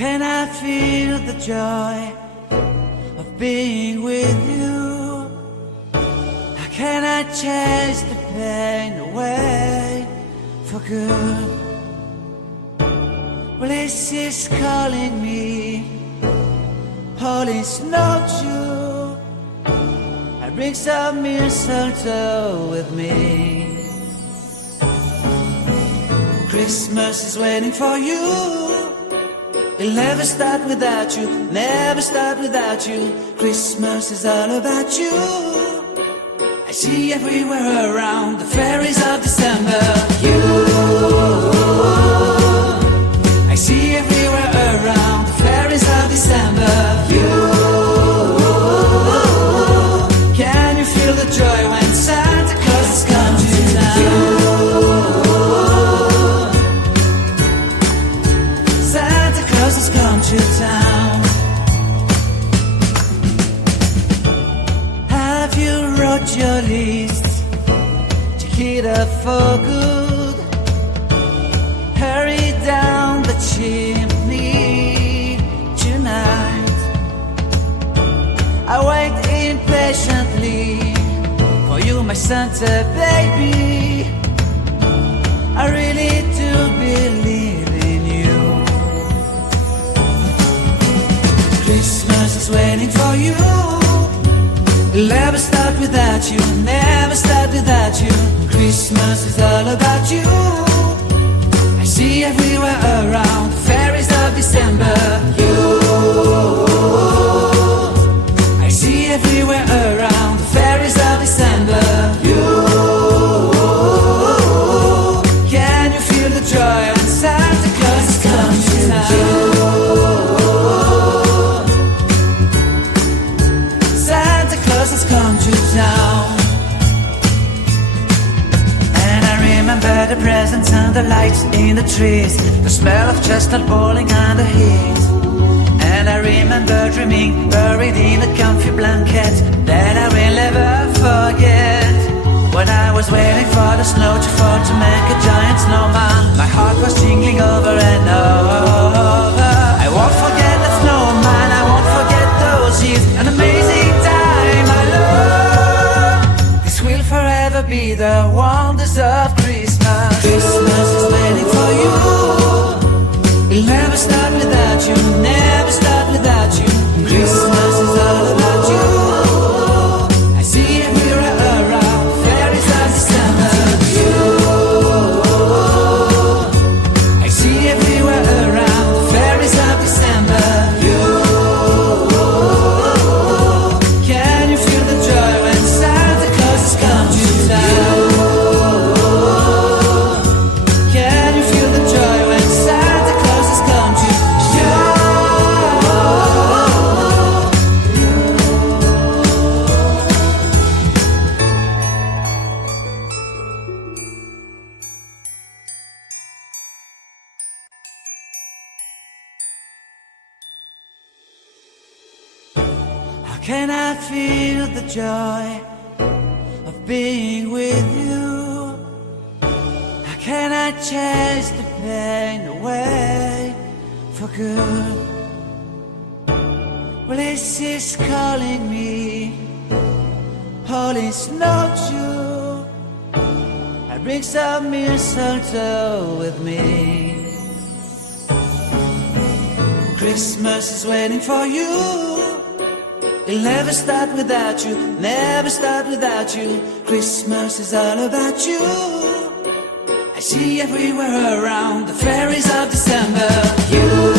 can I feel the joy of being with you? How can I chase the pain away for good? Well, this is calling me, all is not true. I bring some mistletoe with me. Christmas is waiting for you. It'll never start without you, never start without you. Christmas is all about you. I see everywhere around the fairies of December. You, I see everywhere around the fairies of December. You, can you feel the joy when Santa Claus has come to town? You, Santa Claus has come to town. Have you wrote your list? Check it up for good. Hurry down the chimney tonight. I wait impatiently for you, my Santa baby. I really do believe in you. Christmas is waiting for you. It'll never start without you, never start without you. Christmas is all about you. I see everywhere around the fairies of December. You, I see everywhere around the fairies of December. You, can you feel the joy when Santa Claus has come to town? Santa Claus has come to town. And I remember the presents and the lights in the trees, the smell of chestnut boiling on the heat. And I remember dreaming, buried in a comfy blanket that I will never forget. When I was waiting for the snow to fall to make a giant snowman, my heart was jingling over and over. I won't forget that snowman, I won't forget those years, an amazing time I love. This will forever be the wonders of Christmas. Christmas is waiting for you. It'll never start without you, never start without you. Christmas is all about you. I see everywhere around the fairies of December. You, I see everywhere around the fairies of December. You, can you feel the joy when Santa Claus has come to town? Can you feel the joy when Santa Claus has come to town? How can I feel the joy of being with you? How can I chase the pain away for good? Well, this is calling me, all is not true. I bring some mistletoe with me. Christmas is waiting for you. It'll never start without you, never start without you. Christmas is all about you. I see everywhere around the fairies of December. You,